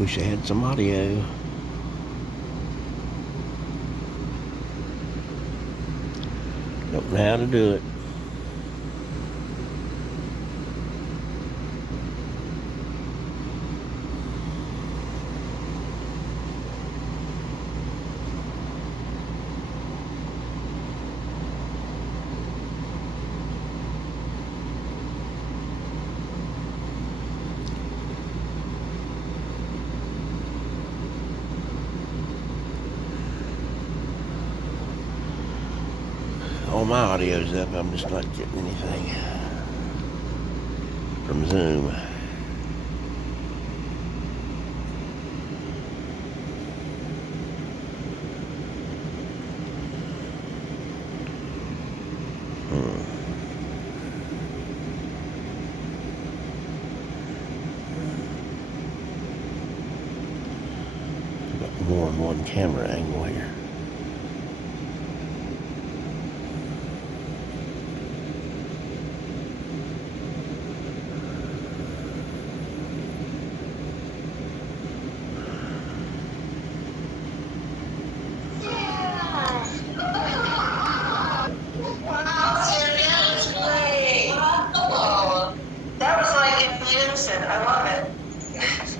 Wish I had some audio. Don't know how to do it. All my audio's up. I'm just not getting anything from Zoom. Got more than one camera angle here.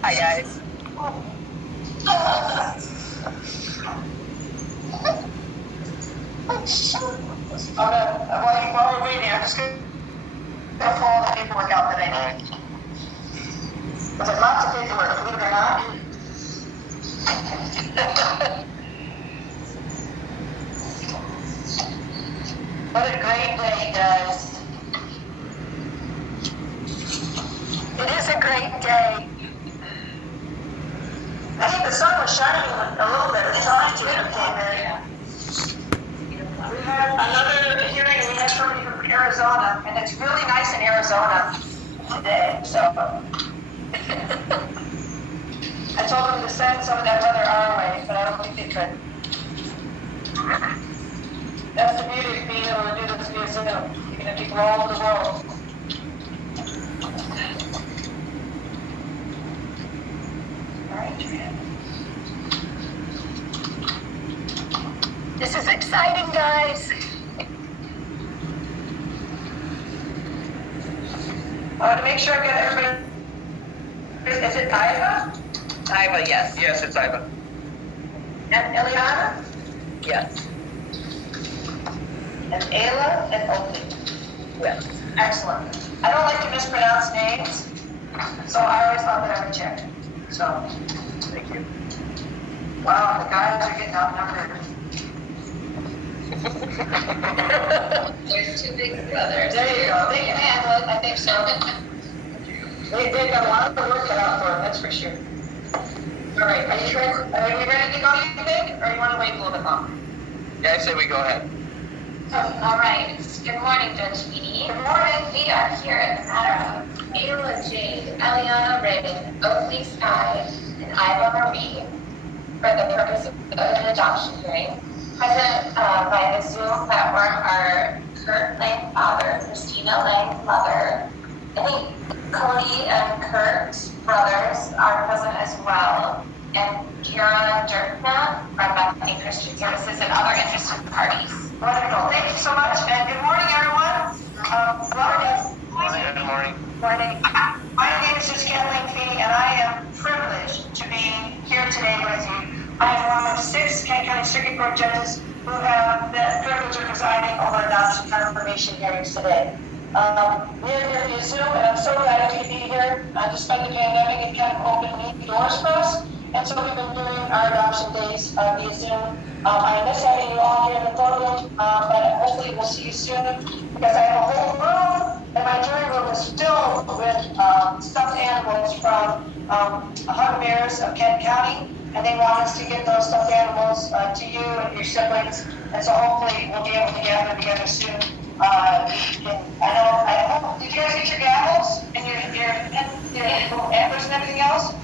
Hi guys. While we're waiting, I'm just going to pull all the paperwork out that I need. There's lots of paperwork, believe it or not. What a great day, guys. It is a great day. I think the sun was shining a little bit. It's on to it came in. We had another hearing. We had somebody from Arizona, and it's really nice in Arizona today. So I told them to send some of that weather our way, but I don't think they could. That's the beauty of being able to do this via Zoom. You can have people all over the world. This is exciting, guys. To make sure I've got everybody. Is it Iva? Iva, yes. Yes, it's Iva. And Eliana? Yes. And Ayla and Oakley? Yes. Excellent. I don't like to mispronounce names, so I always thought that I would check. So, Thank you. wow, the guys are getting outnumbered. There's two big brothers. There you go. They can handle it. I think so. They've got a lot of work cut out for them, that's for sure. All right, are we ready to go, you think? Or you want to wait a little bit longer? Yeah, I say we go ahead. All right. Good morning, Judge Edie. Good morning. We are here at the matter of Ayla Jade, Eliana Raven, Oakley Sky, and Iva Marie for the purpose of an adoption hearing. Present via the Zoom platform are Kurt Lang, father, Christina Lang, mother. I think Cody and Kurt, brothers, are present as well. And Kara Dirkna from Bethany Christian Services and other interested parties. Wonderful. Thank you so much. And good morning, everyone. Good morning. Morning. My name is just Kathleen Feeney, and I am privileged to be here today with you. I am one of 6 Kent County Circuit Court judges who have the privilege of presiding over adoption confirmation hearings today. We are here via Zoom, and I'm so glad to be here. Despite the pandemic, it kind of opened new doors for us, and so we've been doing our adoption days via Zoom. I miss having you all here in the courtroom, but hopefully we'll see you soon, because I have a whole room, and my jury room is filled with stuffed animals from Hug Bears of Kent County, and they want us to get those stuffed animals to you and your siblings, and so hopefully we'll be able to gather together soon. I hope, did you guys get your gavels and your little antlers and everything else?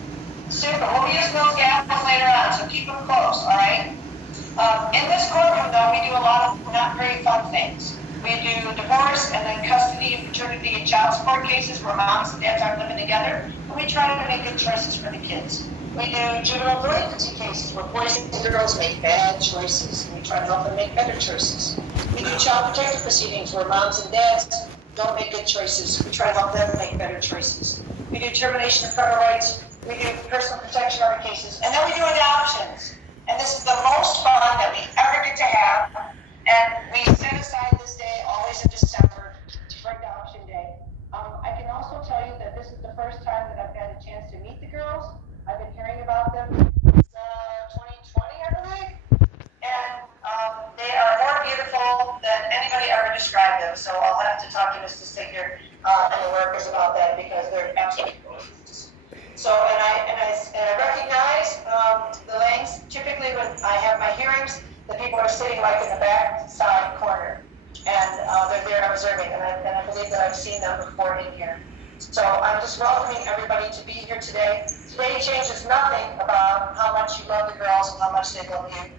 Super, we'll be using those gavels later on, so keep them close, all right? In this courtroom, though, we do a lot of not very fun things. We do divorce and then custody and paternity and child support cases where moms and dads aren't living together. we try to make good choices for the kids. We do juvenile delinquency cases where boys and girls make bad choices, and we try to help them make better choices. We do child protective proceedings where moms and dads don't make good choices. We try to help them make better choices. We do termination of parental rights. We do personal protection order cases, and then we do adoptions. And this is the most fun that we ever get to have. And we set aside this day always in December for Adoption Day. I can also tell you that this is the first time that I've had a chance to meet the girls. I've been hearing about them since 2020, I believe. And they are more beautiful than anybody ever described them. So I'll have to talk to Mrs. Sticker and the workers about that because they're absolutely gorgeous. So, and I recognize the Langs. Typically when I have my hearings, the people are sitting like in the back side corner. And they're there observing, and I believe that I've seen them before in here. So I'm just welcoming everybody to be here today. Today changes nothing about how much you love the girls and how much they love you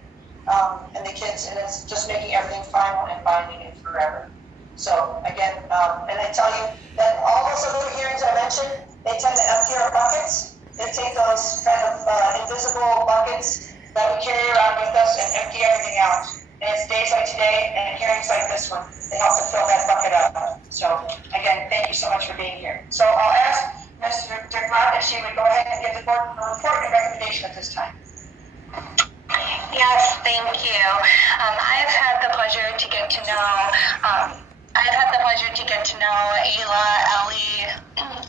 and the kids, and it's just making everything final and binding and forever. So again, and I tell you that all those other hearings I mentioned, they tend to empty our buckets. They take those kind of invisible buckets that we carry around with us and empty everything out. And it's days like today and hearings like this one, they help to fill that bucket up. So again, thank you so much for being here. So I'll ask Mr. Dirkmaat if she would go ahead and give the board a report and recommendation at this time. Yes, thank you. I've had the pleasure to get to know Ayla, Ellie,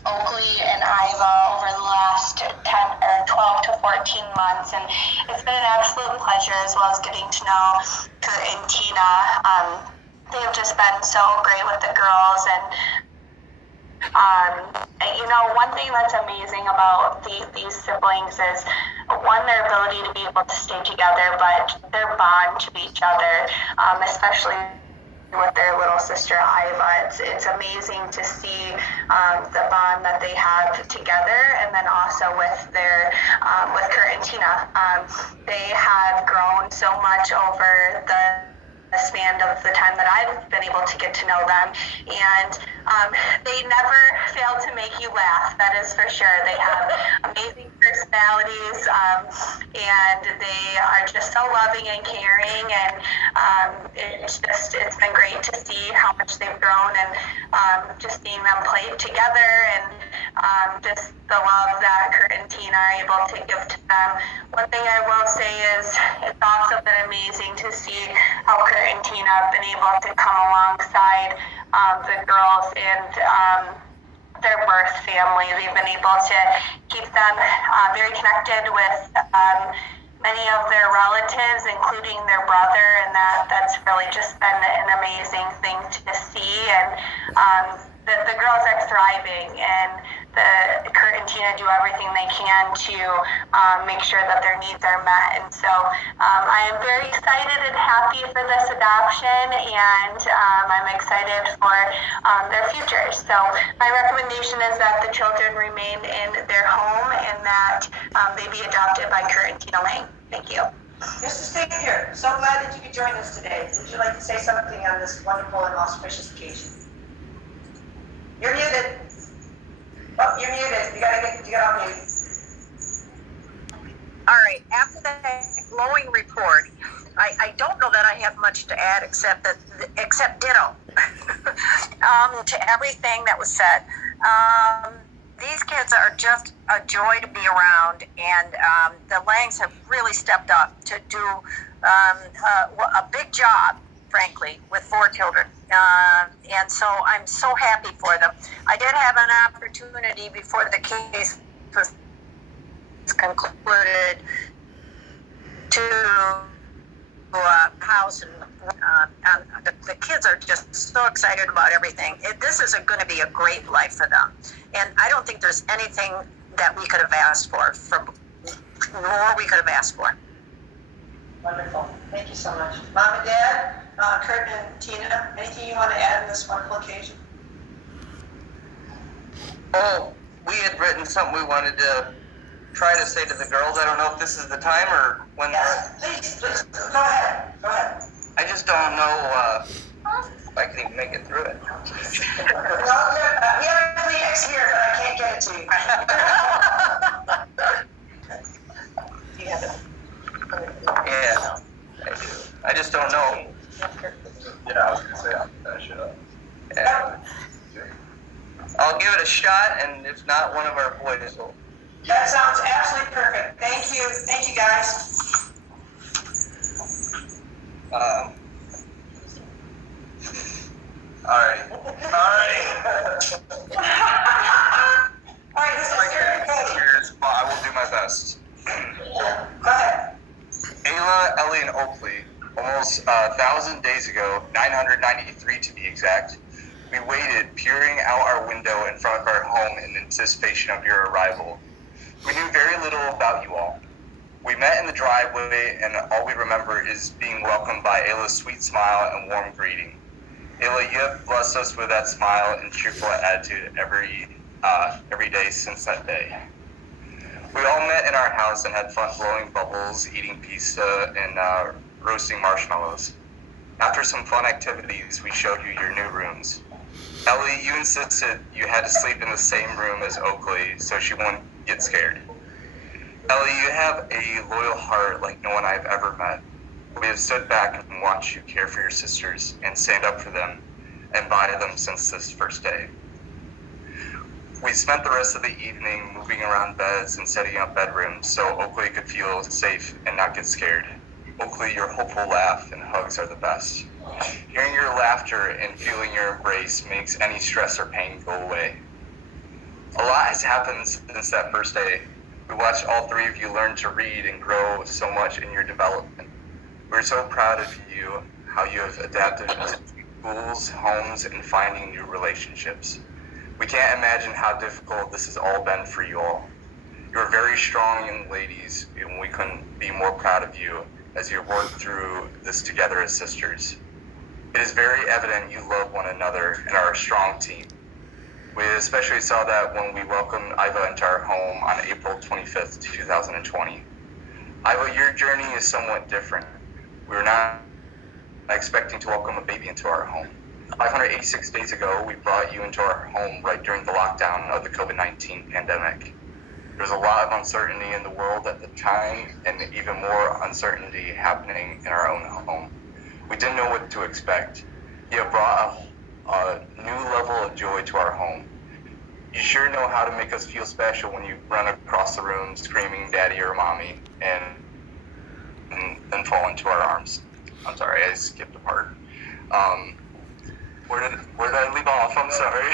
Oakley, and Iva over the last 10 or 12 to 14 months, and it's been an absolute pleasure, as well as getting to know Kurt and Tina. They've just been so great with the girls, and one thing that's amazing about these siblings is, one, their ability to be able to stay together, but their bond to each other, especially with their little sister Iva. It's amazing to see the bond that they have together, and then also with their with Kurt and Tina. They have grown so much over the span of the time that I've been able to get to know them, and they never fail to make you laugh, that is for sure. They have amazing personalities, and they are just so loving and caring, and it's been great to see how much they've grown, and just seeing them play together, and just the love that Kurt and Tina are able to give to them. One thing I will say is, it's also been amazing to see how Kurt and Tina have been able to come alongside the girls and their birth family. They've been able to keep them very connected with many of their relatives, including their brother, and that's really just been an amazing thing to see. And the girls are thriving, and Kurt and Tina do everything they can to make sure that their needs are met. And so I am very excited and happy for this adoption, and I'm excited for their future. So my recommendation is that the children remain in their home, and that they be adopted by Kurt and Tina Lang. Thank you. Mrs. Sticker, so glad that you could join us today. Would you like to say something on this wonderful and auspicious occasion? You're muted. Oh, you're muted. You gotta off mute. All right. After that glowing report, I don't know that I have much to add except ditto to everything that was said. These kids are just a joy to be around, and the Langs have really stepped up to do a big job, frankly, with 4 children. And so I'm so happy for them. I did have an opportunity before the case was concluded to house, and the kids are just so excited about everything. This is going to be a great life for them. And I don't think there's anything that we could have asked for, more we could have asked for. Wonderful. Thank you so much. Mom and Dad, Kurt and Tina, anything you want to add on this wonderful occasion? Oh, we had written something we wanted to try to say to the girls. I don't know if this is the time or when. Yes, please, go ahead. I just don't know If I can even make it through it. Well, we have a Kleenex here, but I can't get it to you. You have it. Yeah, I do. I just don't know. Yeah, I was gonna say, I'll finish it up. Yeah. I'll give it a shot, and if not, one of our boys will. That sounds absolutely perfect. Thank you. Thank you, guys. Alright. All right, this is Sarah Cody. Cheers, but I will do my best. Go ahead. Ayla, Ellie, and Oakley, almost 1,000 days ago, 993 to be exact, we waited, peering out our window in front of our home in anticipation of your arrival. We knew very little about you all. We met in the driveway, and all we remember is being welcomed by Ayla's sweet smile and warm greeting. Ayla, you have blessed us with that smile and cheerful attitude every day since that day. We all met in our house and had fun blowing bubbles, eating pizza, and roasting marshmallows. After some fun activities, we showed you your new rooms. Ellie, you insisted you had to sleep in the same room as Oakley so she wouldn't get scared. Ellie, you have a loyal heart like no one I've ever met. We have stood back and watched you care for your sisters and stand up for them and by them since this first day. We spent the rest of the evening moving around beds and setting up bedrooms so Oakley could feel safe and not get scared. Oakley, your hopeful laugh and hugs are the best. Hearing your laughter and feeling your embrace makes any stress or pain go away. A lot has happened since that first day. We watched all three of you learn to read and grow so much in your development. We're so proud of you, how you have adapted to schools, homes, and finding new relationships. We can't imagine how difficult this has all been for you all. You're very strong young ladies, and we couldn't be more proud of you as you work through this together as sisters. It is very evident you love one another and are a strong team. We especially saw that when we welcomed Iva into our home on April 25th, 2020. Iva, your journey is somewhat different. We were not expecting to welcome a baby into our home. 586 days ago, we brought you into our home right during the lockdown of the COVID-19 pandemic. There was a lot of uncertainty in the world at the time, and even more uncertainty happening in our own home. We didn't know what to expect. You have brought a new level of joy to our home. You sure know how to make us feel special when you run across the room screaming daddy or mommy and then fall into our arms. I'm sorry, I skipped a part. Where did I leave off? I'm sorry.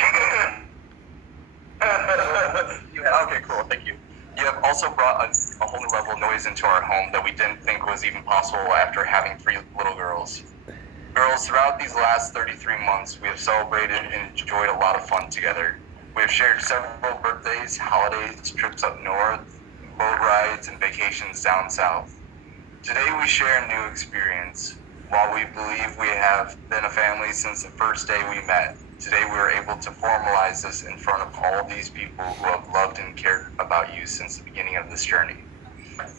Okay, cool, thank you. You have also brought a whole new level of noise into our home that we didn't think was even possible after having 3 little girls. Girls, throughout these last 33 months, we have celebrated and enjoyed a lot of fun together. We have shared several birthdays, holidays, trips up north, boat rides, and vacations down south. Today we share a new experience. While we believe we have been a family since the first day we met, today we are able to formalize this in front of all of these people who have loved and cared about you since the beginning of this journey.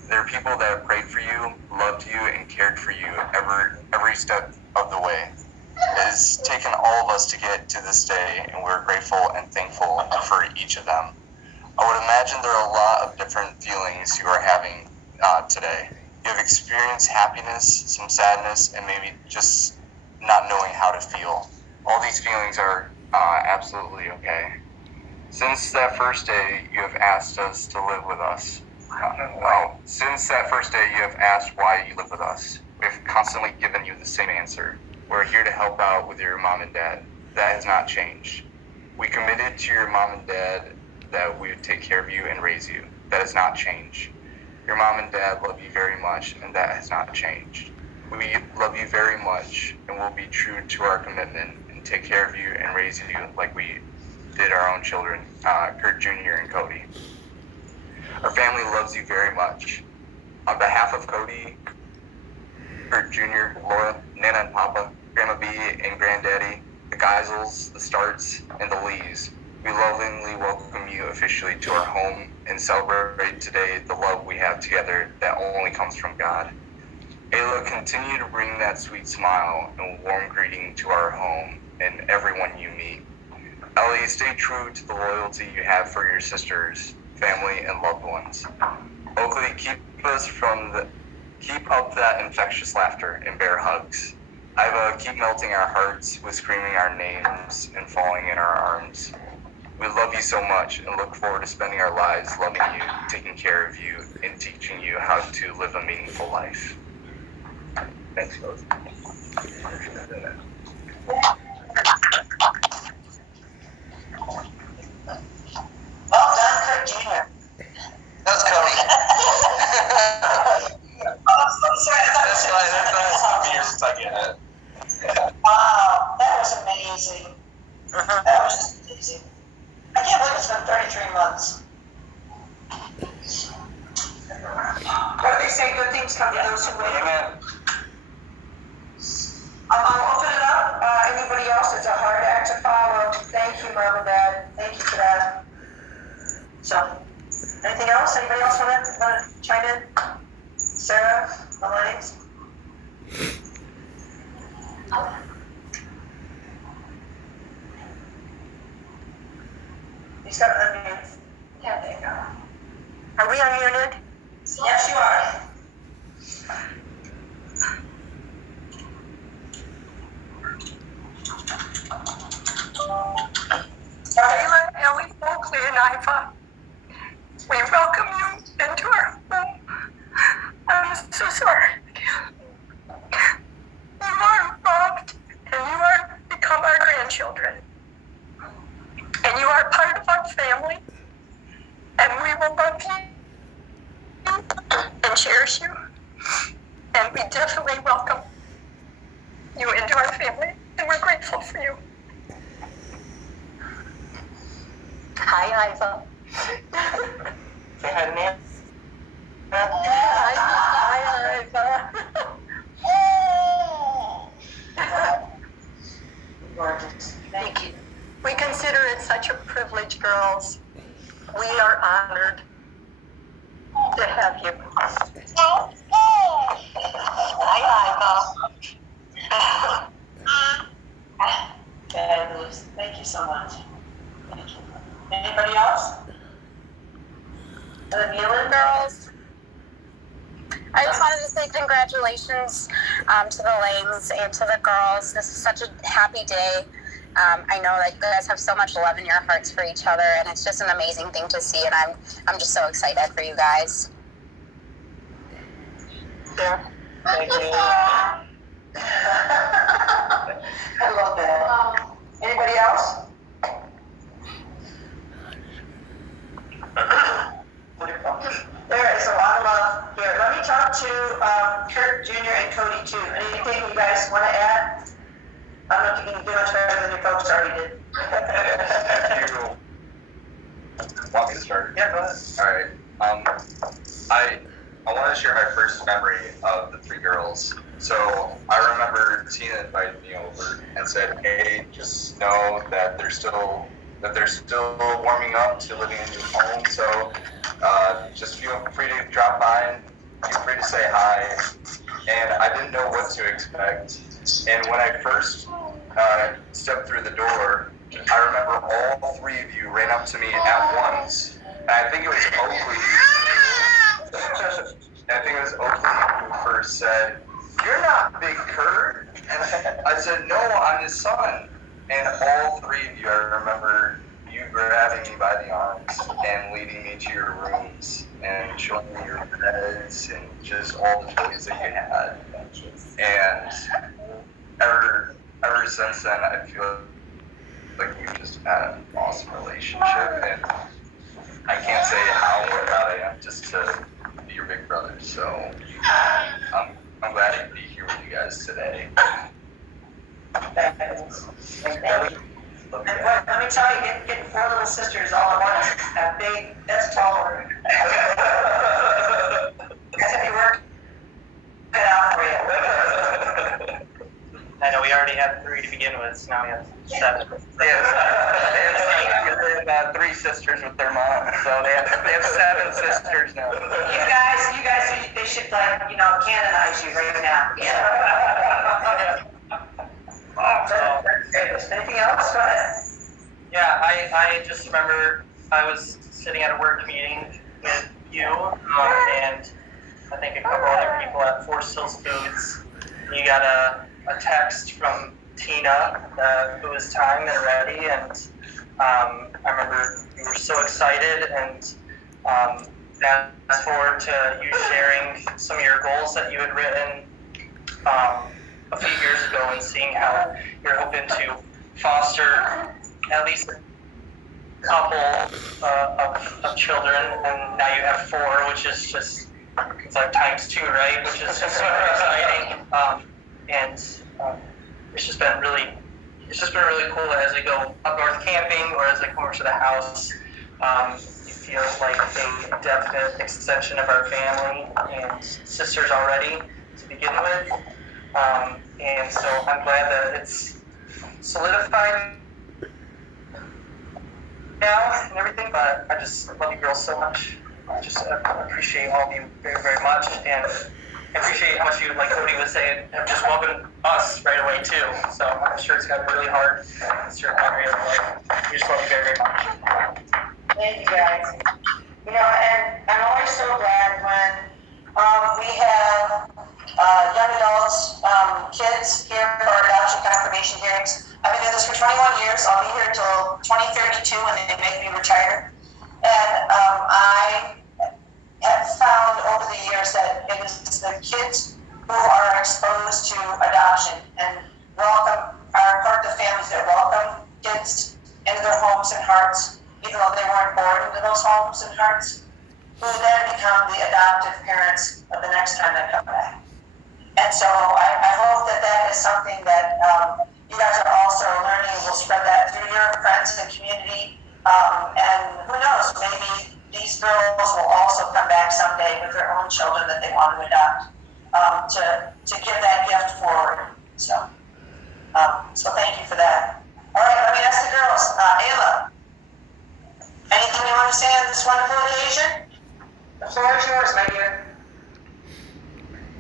There are people that have prayed for you, loved you, and cared for you every step of the way. It has taken all of us to get to this day, and we're grateful and thankful for each of them. I would imagine there are a lot of different feelings you are having today. You have experienced happiness, some sadness, and maybe just not knowing how to feel. All these feelings are absolutely okay. Since that first day, you have asked us to live with us. Since that first day, you have asked why you live with us. We've constantly given you the same answer. We're here to help out with your mom and dad. That has not changed. We committed to your mom and dad that we would take care of you and raise you. That has not changed. Your mom and dad love you very much, and that has not changed. We love you very much, and will be true to our commitment and take care of you and raise you like we did our own children, Kurt Jr. and Cody. Our family loves you very much. On behalf of Cody, Kurt Jr., Laura, Nana and Papa, Grandma B and Granddaddy, the Geisels, the Starts, and the Lees, we lovingly welcome you officially to our home and celebrate today the love we have together that only comes from God. Ayla, continue to bring that sweet smile and warm greeting to our home and everyone you meet. Ellie, stay true to the loyalty you have for your sisters, family, and loved ones. Oakley, keep up that infectious laughter and bear hugs. Iva, keep melting our hearts with screaming our names and falling in our arms. We love you so much and look forward to spending our lives loving you, taking care of you, and teaching you how to live a meaningful life. Thanks, both. Well done, Kurt Jr. That's Cody. Oh, I'm so sorry. I thought That's I get it. Wow, that was amazing. That was just amazing. I can't believe it's been 33 months. What do they say? Good things come to those who wait. Amen. I'll open it up. Anybody else? It's a hard act to follow. Thank you, Mom and Dad. Thank you for that. So, anything else? Anybody else want to chime in? Sarah, Alliance? He's got to unmute. Yeah, there you go. Are we unmuted? Yes, you are. Ayla, Ellie, Oakley, and Iva, we welcome you into our home. I'm so sorry. You are loved, and you are become our grandchildren. And you are part of our family, and we will love you and cherish you. And we definitely welcome you into our family, and we're grateful for you. Hi, Iva. Say hi to Nan. Hi, Iva. Thank you. We consider it such a privilege, girls. We are honored to have you. Hi, Iva. Fabulous. Thank you so much. Thank you. Anybody else? The Nealon girls? I just wanted to say congratulations to the Lanes and to the girls. This is such a happy day. I know that you guys have so much love in your hearts for each other, and it's just an amazing thing to see, and I'm just so excited for you guys. Yeah. Thank you. I love that. Anybody else? There is a lot of love here. Let me talk to Kurt Jr. and Cody too. Anything you guys want to add? I don't know if you can do much better than your folks already did. You want me to start? Yeah, go ahead. All right. I want to share my first memory of the three girls. So I remember Tina invited me over and said, "Hey, just know that they're still warming up to living in a new home. So just feel free to drop by and feel free to say hi." And I didn't know what to expect. And when I first stepped through the door, I remember all three of you ran up to me at once. And I think it was Oakley who first said, "You're not Big Kurt." And I said, "No, I'm his son." And all three of you, I remember you grabbing me by the arms and leading me to your rooms and showing me your beds and just all the toys that you had. And ever since then, I feel like we've just had an awesome relationship, and I can't say how proud I am just to be your big brother. So I'm glad to be here with you guys today. Thank you. And boy, let me tell you, getting four little sisters all at once, that's taller. That's if you work it out for you. I know we already had 3 to begin with, so now we have 7. Yes. They have 3 sisters with their mom, so they have 7 sisters now. You guys, they should should like, canonize you right now. Anything else? Go ahead. Yeah, I just remember I was sitting at a work meeting with you and I think a couple other people at Forest Hills Foods. You got a text from Tina who was timed and ready, and I remember you were so excited and fast forward to you sharing some of your goals that you had written a few years ago and seeing how you're hoping to foster at least a couple of children, and now you have 4, which is just, it's like times 2, right? Which is just super exciting. And it's just been really cool as we go up north camping or as I come over to the house. You feel like a definite extension of our family and sisters already to begin with. And so I'm glad that it's solidified now and everything, but I just love you girls so much. I just appreciate all of you very, very much, and I appreciate how much you, like Cody was saying, have just welcomed us right away too. So I'm sure it's gotten really hard. It's your country, but we just love you very, very much. Thank you guys. And I'm always so glad when we have young adults, kids here for adoption confirmation hearings. I've been doing this for 21 years. I'll be here until 2032 when they make me retire. And I have found over the years that it is the kids who are exposed to adoption and are part of the families that welcome kids into their homes and hearts, even though they weren't born into those homes and hearts, who then become the adoptive parents of the next time they come back. And so I hope that is something that you guys are also learning, and will spread that through your friends and community. And who knows, maybe these girls will also come back someday with their own children that they want to adopt, to give that gift forward. So thank you for that. All right, let me ask the girls. Ayla, anything you want to say on this wonderful occasion? The floor is yours, my dear.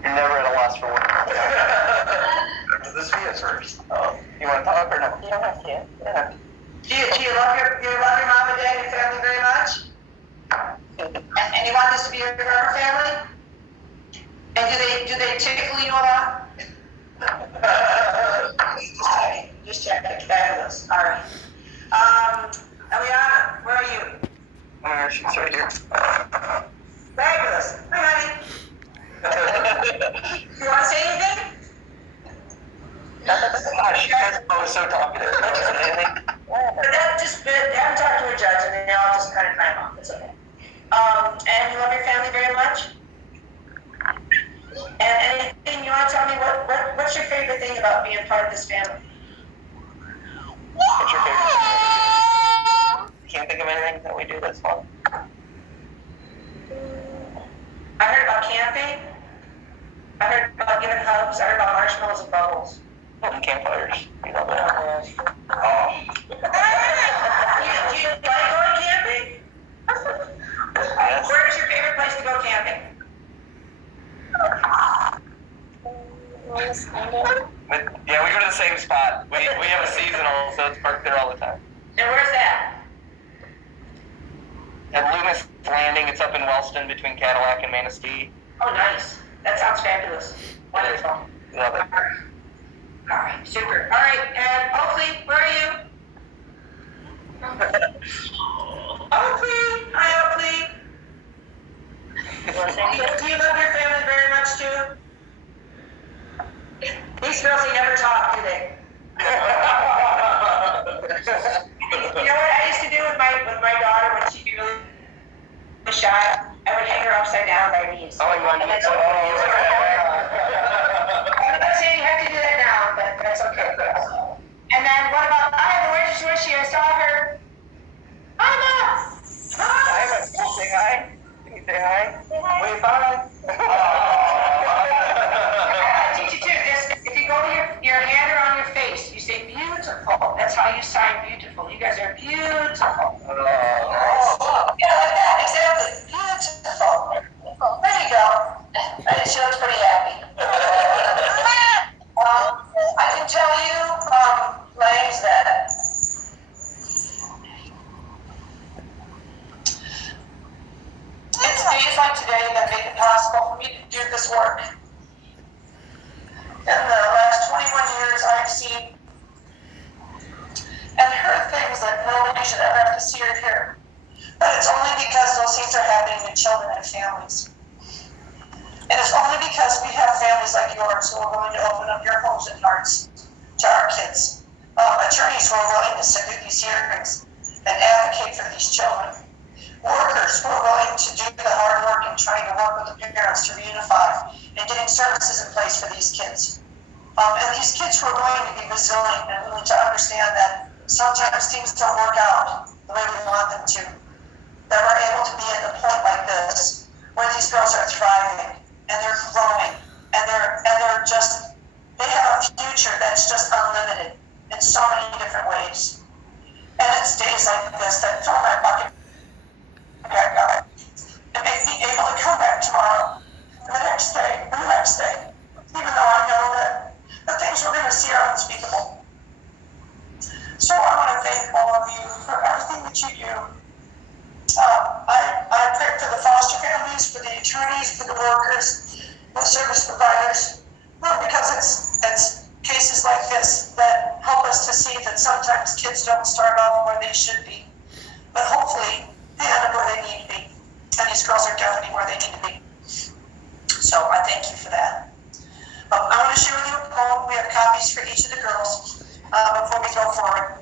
You're never at a loss for words. This be it first. You want to talk or no? You don't have to. Yeah. Do you love your mom and dad and your family very much? And you want this to be your forever family? And do they tickle you a lot? Just checking. Fabulous. All right. Eliana, where are you? She's right here. Fabulous. Hi, honey. You want to say anything? She was always so talkative. You want to say anything? Haven't talked to a judge, and then I'll just kind of climb off. It's okay. And you love your family very much? And anything you want to tell me? What's your favorite thing about being part of this family? What's your favorite thing that we do? You can't think of anything that we do that's fun? I heard about camping. I heard about giving hugs. I heard about marshmallows and bubbles. And campfires. You know that? Do you like going camping? Yes. Where's your favorite place to go camping? Yeah, we go to the same spot. We have a seasonal, so it's parked there all the time. And where's that? At Loomis Landing, it's up in Wellston between Cadillac and Manistee. Oh, nice. That sounds fabulous. Wonderful. Love it. All right, super. All right, and Oakley, where are you? Oakley! Hi, Oakley. Do you love your family very much, too? These girls, they never talk, do they? You know what I used to do with my daughter when she'd be really shy? I would hang her upside down by her knees. Oh, you want to do that? I'm not saying you have to do that now, but that's okay. And then what about Ida? Where's she? I saw her. Ida! Hi, say hi. Can you say hi? Wave bye. I teach you too. Just if you go to your hand around your face, you say beautiful. That's how you sign beautiful. You guys are beautiful. Yeah, like that. Exactly. Beautiful. There you go. I that make it possible for me to do this work. In the last 21 years, I've seen and heard things that nobody should ever have to see or hear. But it's only because those things are happening to children and families. And it's only because we have families like yours who are willing to open up your homes and hearts to our kids. Attorneys who are willing to sit through these hearings and advocate for these children. Workers who are willing to do the hard work and trying to work with the parents to reunify and getting services in place for these kids. And these kids who are willing to be resilient and willing to understand that sometimes things don't work out the way we want them to. That we're able to be at a point like this where these girls are thriving and they're growing and they're just, they have a future that's just unlimited in so many different ways. And it's days like this that fill my bucket back up and make me able to come back tomorrow, and the next day, and the next day, even though I know that the things we're going to see are unspeakable. So I want to thank all of you for everything that you do. I pray for the foster families, for the attorneys, for the workers, the service providers, because it's cases like this that help us to see that sometimes kids don't start off where they should be, but hopefully they end up where they need to be. And these girls are definitely where they need to be. So I thank you for that. I want to share with you a poem. We have copies for each of the girls before we go forward.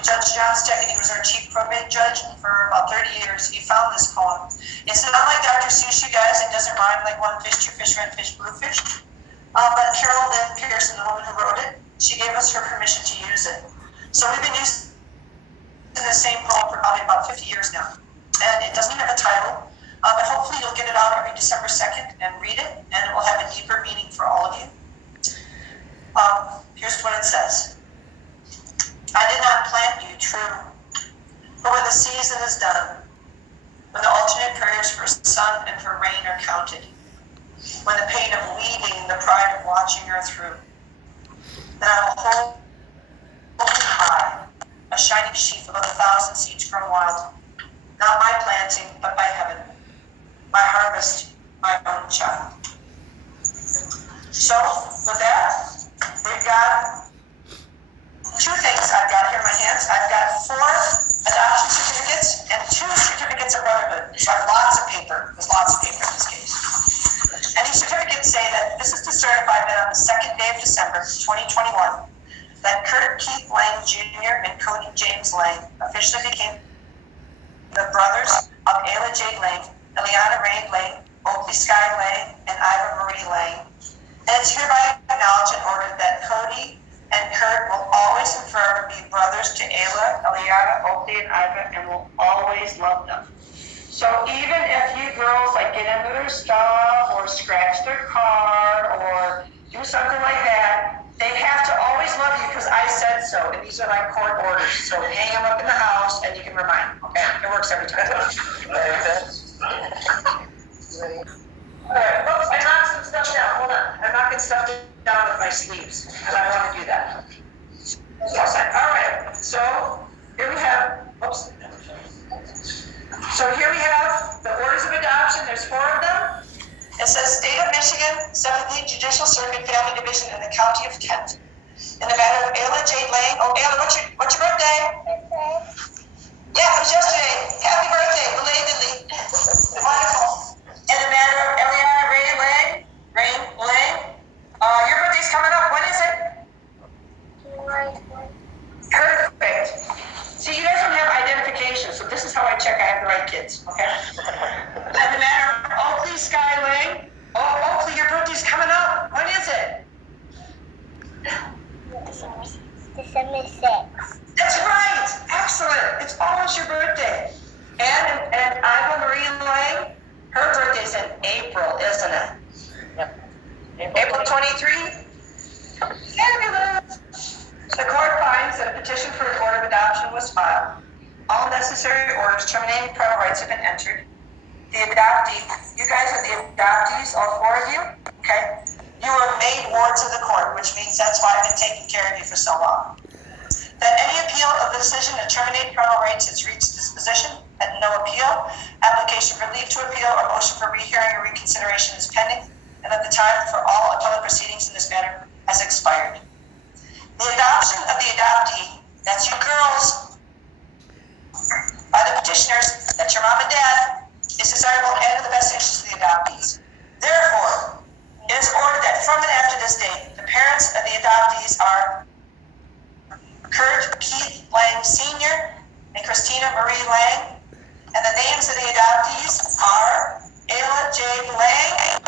Judge John Steckity was our chief probate judge for about 30 years. He found this poem. It's not like Dr. Seuss, you guys. It doesn't rhyme like one fish, two fish, red fish, blue fish. But Carol Lynn Pearson, the woman who wrote it, she gave us her permission to use it. So we've been using the same poem for probably about 50 years now. And it doesn't even have a title. But hopefully you'll get it out every December 2nd and read it, and it will have a deeper meaning for all of you. Here's what it says. I did not plant you, true, but when the season is done, when the alternate prayers for sun and for rain are counted, when the pain of weeding, the pride of watching her through, then I will hold you high, a shining sheaf of 1,000 seeds grown wild, not my planting, but by heaven, my harvest, my own child. So, with that, we've got two things I've got here in my hands. I've got 4 adoption certificates and 2 certificates of brotherhood. So I have lots of paper. There's lots of paper in this case. And these certificates say that this is to certify that on the 2nd day of December, 2021, that Kurt Keith Lang Jr. and Cody James Lang officially became the brothers of Ayla Jade Lang, Eliana Ray Lang, Oakley Sky Lang, and Iva Marie Lang. And it's hereby acknowledged and ordered that Cody and Kurt will always and forever be brothers to Ayla, Eliana, Oakley, and Iva, and will always love them. So even if you girls like get into their stuff or scratch their car or do something like that, they have to always love you because I said so, and these are my court orders. So hang them up in the house, and you can remind them. Okay, it works every time. All right, oops, I knocked some stuff down. Hold on, I'm knocking stuff down with my sleeves, and I want to do that. All right, so here we have, oops. So here we have the orders of adoption. There's 4 of them. It says State of Michigan, 17th Judicial Circuit Family Division in the County of Kent. In the matter of Ayla Jade Lang. Oh, Ayla, what's your birthday? Yeah, it was yesterday. Happy birthday, belatedly. Wonderful. In the matter of Eliana Ray Lang, your birthday's coming up. When is it? Perfect. See, you guys don't have identification, so this is how I check I have the right kids, okay? In the matter of Oakley Sky Lang. Oh, Oakley, your birthday's coming up. When is it? December 6th. That's right. Excellent. It's almost your birthday. And Iva Marie Lang, her birthday's in April, isn't it? Yep. April 23? Fabulous. The court finds that a petition for an order of adoption was filed. All necessary orders terminating parental rights have been entered. The adoptee, you guys are the adoptees, all 4 of you, okay? You were made wards of the court, which means that's why I've been taking care of you for so long. That any appeal of the decision to terminate parental rights has reached disposition, and no appeal, application for leave to appeal or motion for rehearing or reconsideration is pending, and that the time for all appellate proceedings in this matter has expired. The adoption of the adoptee, that's you girls, by the petitioners, that's your mom and dad, is desirable and in the best interest of the adoptees. Therefore, it is ordered that from and after this date, the parents of the adoptees are Kurt Keith Lang Sr. and Christina Marie Lang, and the names of the adoptees are Ayla J. Lang,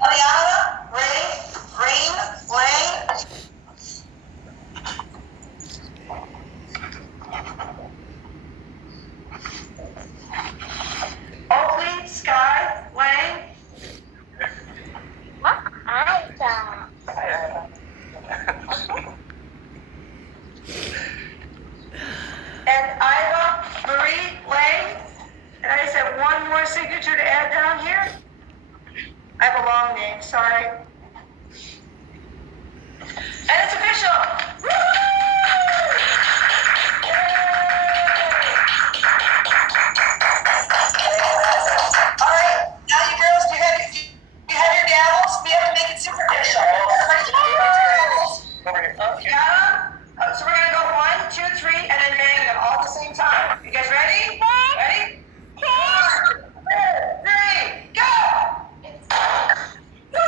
Aliana Rain Lang, Oakley Sky Lang, and Iva Marie Lang. And I just have one more signature to add down here. I have a long name, sorry. And it's official. Woo! All right, now you girls, do you have your gavels? We have to make it super official. Everybody take your gavels. You got them? So we're gonna go 1, 2, 3, and then bang them all at the same time. You guys ready? Ready? 1, 2, 3, go! Woo!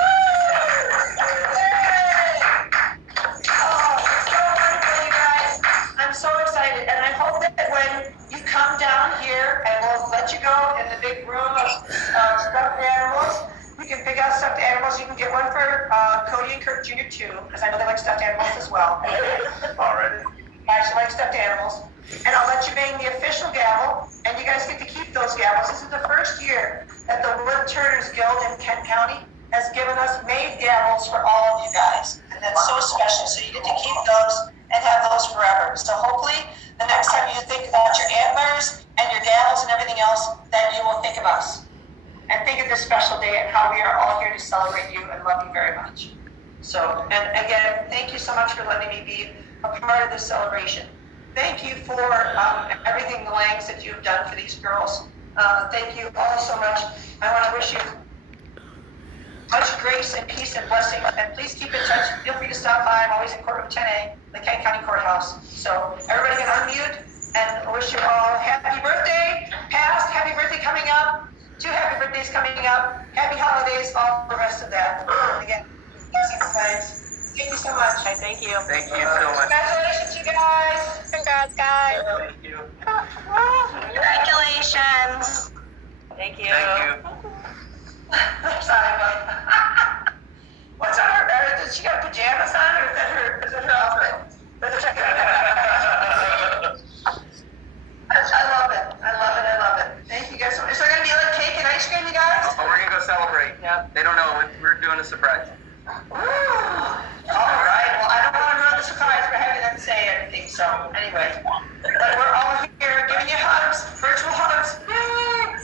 Oh, it's so wonderful, you guys. I'm so excited, and I hope that when you come down here, and we'll let you go in the big room of stuffed animals, you can pick out stuffed animals. You can get one for Cody and Kurt Jr. too, because I know they like stuffed animals as well. Alright. I actually like stuffed animals. And I'll let you bang the official gavel, and you guys get to keep those gavels. This is the first year that the Wood Turners Guild in Kent County has given us made gavels for all of you guys. And that's so special, so you get to keep those and have those forever. So hopefully, the next time you think about your antlers and your gavels and everything else, that you will think of us. And think of this special day and how we are all here to celebrate you and love you very much. So, and again, thank you so much for letting me be a part of this celebration. Thank you for everything, the Langs, that you've done for these girls. Thank you all so much. I want to wish you much grace and peace and blessing. And please keep in touch. Feel free to stop by. I'm always in courtroom 10A, the Kent County Courthouse. So everybody can unmute, and I wish you all happy birthday, past, happy birthday coming up, 2 happy birthdays coming up, happy holidays, all the rest of that. Again, thanks. Thank you so much. Thank you. Thank you so much. Congratulations, you guys. Congrats, guys. Thank you. Congratulations. Thank you. Thank you. Sorry, but what's on her? Does she got pajamas on, or is that her outfit? I love it. I love it. I love it. Thank you guys so much. Is there gonna be like cake and ice cream, you guys? Oh, we're gonna go celebrate. Yeah. They don't know. We're doing a surprise. Ooh. All right. Well, I don't want to ruin the surprise for having them say anything. So anyway, but we're all here giving you hugs, virtual hugs. Yay!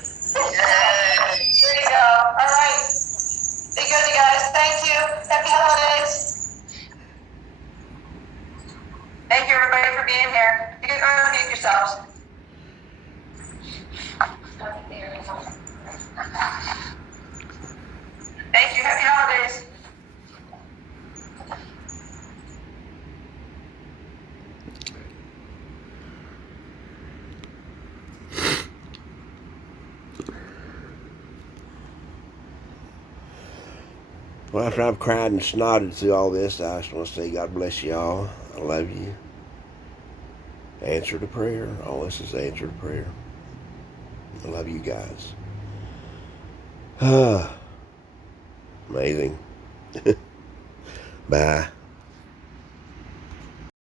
There you go. All right. Be good, you guys. Thank you. Happy holidays. Thank you, everybody, for being here. You can go and mute yourselves. Thank you. Happy holidays. Well, after I've cried and snotted through all this, I just want to say God bless y'all. I love you. Answer to prayer. All this is answer to prayer. I love you guys. Amazing. Bye.